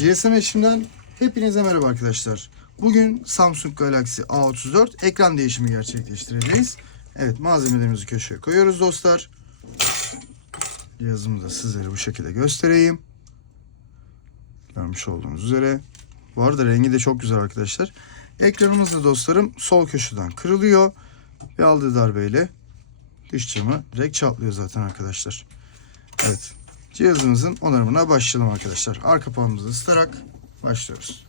GSM eşimden hepinize merhaba arkadaşlar. Bugün Samsung Galaxy A34 ekran değişimi gerçekleştireceğiz. Evet malzemelerimizi köşeye koyuyoruz dostlar. Cihazımı da sizlere bu şekilde göstereyim. Görmüş olduğunuz üzere. Bu arada rengi de çok güzel arkadaşlar. Ekranımız da dostlarım sol köşeden kırılıyor. Ve aldığı darbeyle dış camı direkt çatlıyor zaten arkadaşlar. Evet. Cihazımızın onarımına başlayalım arkadaşlar. Arka kapağımızı ısıtarak başlıyoruz.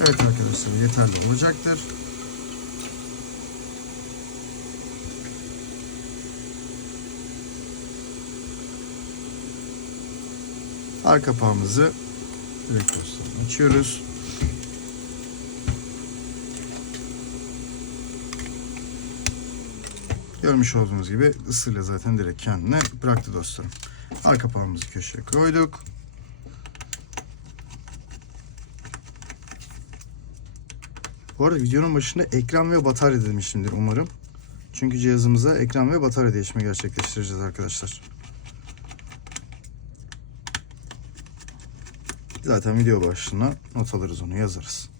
Evet arkadaşlar yeterli olacaktır. Arka kapağımızı direkt dostlarım açıyoruz. Görmüş olduğunuz gibi ısıyla zaten direkt kendine bıraktı dostlarım. Arka kapağımızı köşeye koyduk. Bu arada videonun başında ekran ve batarya demişimdir umarım. Çünkü cihazımıza ekran ve batarya değişimi gerçekleştireceğiz arkadaşlar. Zaten video başlığına not alırız onu yazarız.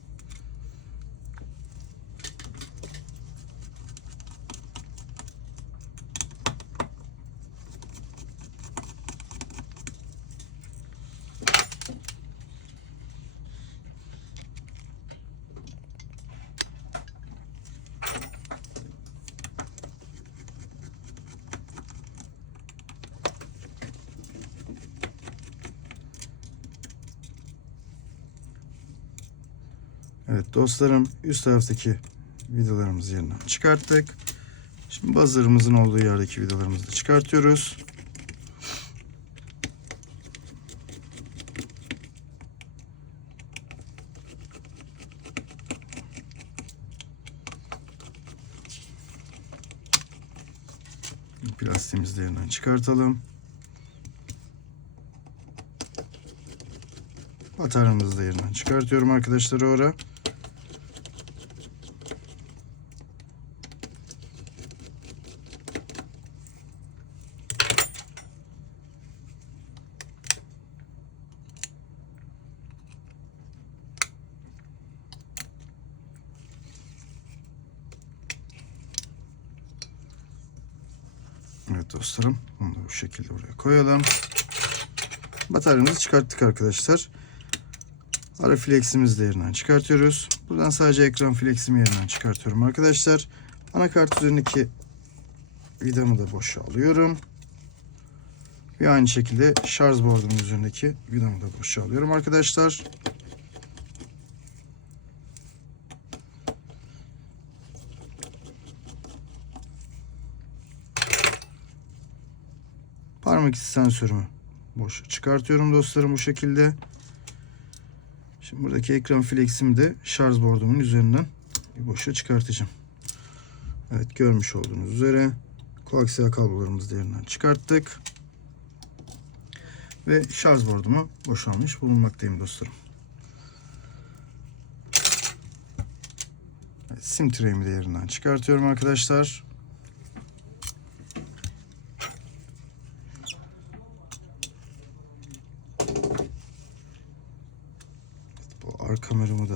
Evet dostlarım üst taraftaki vidalarımızı yerinden çıkarttık. Şimdi buzzer'ımızın olduğu yerdeki vidalarımızı da çıkartıyoruz. Plastiğimizi de yerinden çıkartalım. Bataryamızı da yerinden çıkartıyorum arkadaşlar oraya. Evet dostlarım. Bunu da bu şekilde buraya koyalım. Bataryamızı çıkarttık arkadaşlar. Ara fleximizi de yerinden çıkartıyoruz. Buradan sadece ekran fleximi yerinden çıkartıyorum arkadaşlar. Anakart üzerindeki vidamı da boşa alıyorum. Ve aynı şekilde şarj bordumun üzerindeki vidamı da boşa alıyorum arkadaşlar. Parmak izi sensörümü boşa çıkartıyorum dostlarım bu şekilde. Şimdi buradaki ekran fleximi de şarj bordumun üzerinden bir boşa çıkartacağım. Evet görmüş olduğunuz üzere koaksiyel kablolarımızı yerinden çıkarttık. Ve şarj bordumu boşalmış bulunmaktayım dostlarım. Evet, sim tray'imi de yerinden çıkartıyorum arkadaşlar. Bu arka kameramı da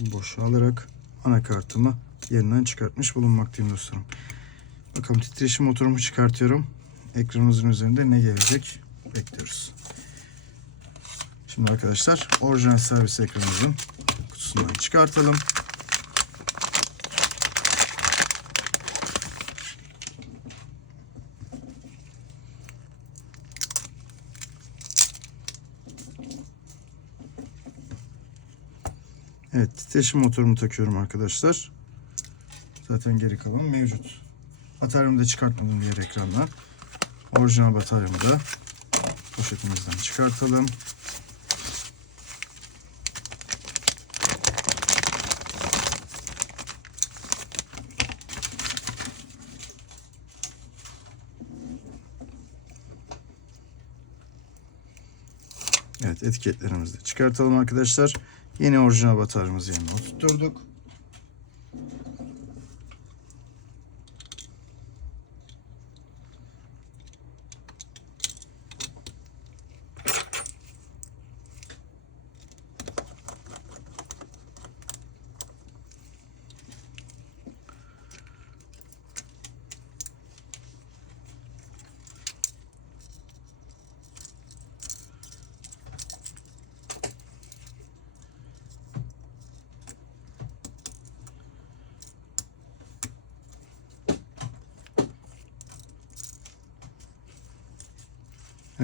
boşa alarak anakartımı yerinden çıkartmış bulunmaktayım dostlarım. Bakalım titreşim motorumu çıkartıyorum. Ekranımızın üzerinde ne gelecek bekliyoruz. Şimdi arkadaşlar orijinal servis ekranımızın kutusundan çıkartalım. Evet titreşim motorumu takıyorum arkadaşlar. Zaten geri kalan mevcut. Bataryamı da çıkartmadım diğer ekrandan. Orijinal bataryamı da poşetimizden çıkartalım. Evet etiketlerimizi de çıkartalım arkadaşlar. Yeni orijinal bataryamızı yerine oturtturduk.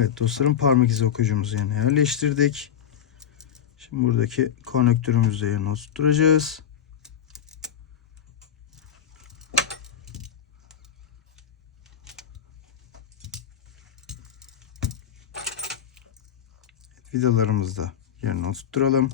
Evet dostlarım parmak izi okuyucumuzu yerine yerleştirdik. Şimdi buradaki konnektörümüzü de yerine oturtacağız. Evet, vidalarımızı da yerine oturtturalım.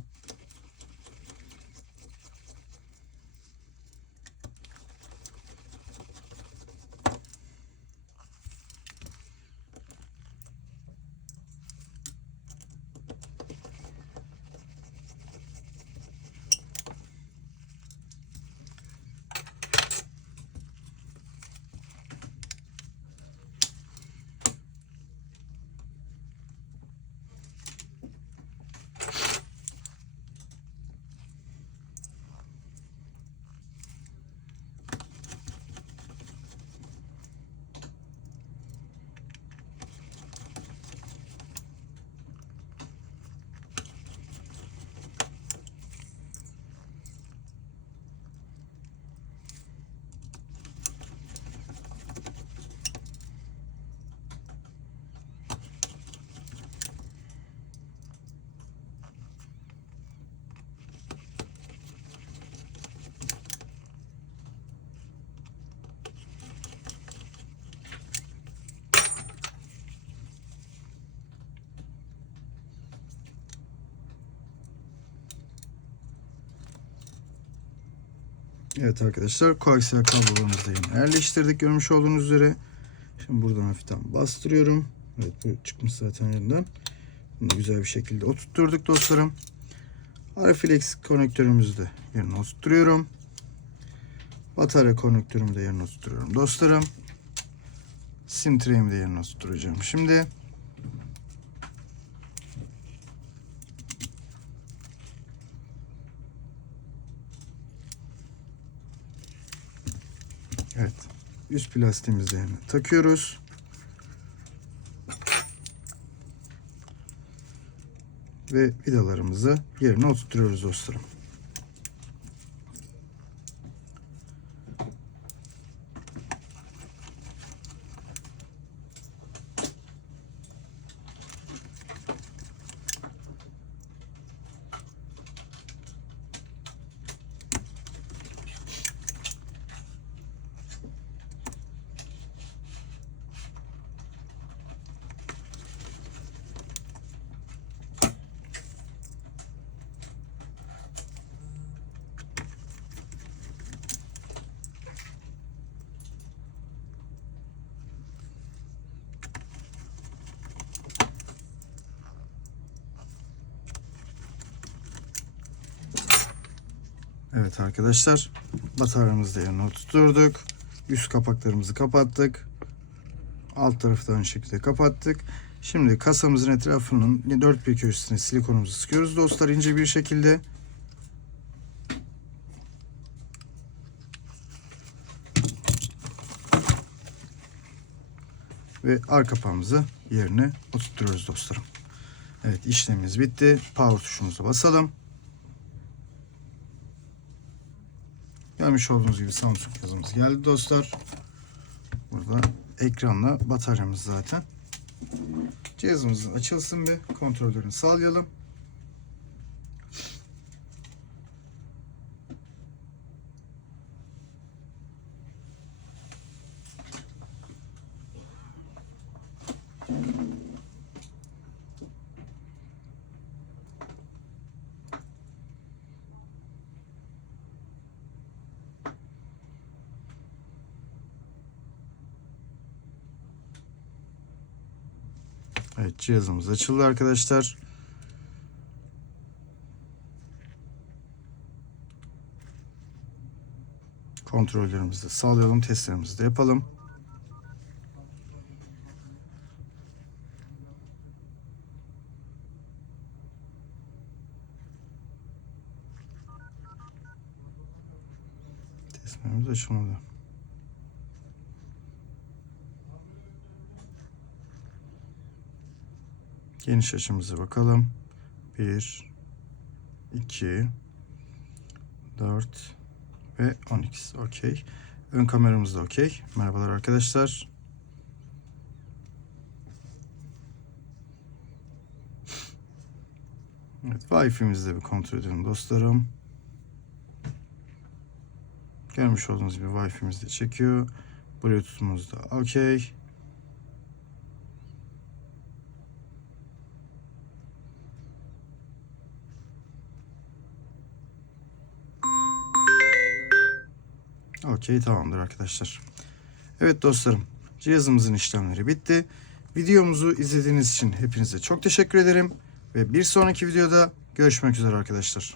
Evet arkadaşlar koaksiyel kablolarımızı yine yerleştirdik görmüş olduğunuz üzere. Şimdi buradan hafiften bastırıyorum. Evet bu çıkmış zaten yerinden. Bunu güzel bir şekilde oturtturduk dostlarım. Araflex konnektörümüzü de yerine oturtuyorum. Batarya konnektörümü de yerine oturtuyorum dostlarım. Sim tray'imi de yerine oturtacağım. Şimdi Evet. Üst plastiğimizi yerine takıyoruz. Ve vidalarımızı yerine oturtuyoruz dostlarım. Evet arkadaşlar bataryamızı yerine oturturduk. Üst kapaklarımızı kapattık. Alt tarafı da aynı şekilde kapattık. Şimdi kasamızın etrafının dört bir köşesine silikonumuzu sıkıyoruz dostlar ince bir şekilde. Ve arka kapağımızı yerine oturtuyoruz dostlarım. Evet işlemimiz bitti. Power tuşumuza basalım. Görmüş olduğunuz gibi Samsung yazımız geldi dostlar. Burada ekranla bataryamız zaten. Cihazımızın açılsın bir kontrollerini sağlayalım. Evet cihazımız açıldı arkadaşlar. Kontrollerimizi de sağlayalım. Testlerimizi de yapalım. Testlerimiz açılmadı. Geniş açımıza bakalım. 1 2 4 ve 12. Okey. Ön kameramız da okey. Merhabalar arkadaşlar. Evet, Wi-Fi'mizi de bir kontrol edelim dostlarım. Görmüş olduğunuz gibi Wi-Fi'miz de çekiyor. Bluetooth'umuz da okey. Okey tamamdır arkadaşlar. Evet dostlarım cihazımızın işlemleri bitti. Videomuzu izlediğiniz için hepinize çok teşekkür ederim. Ve bir sonraki videoda görüşmek üzere arkadaşlar.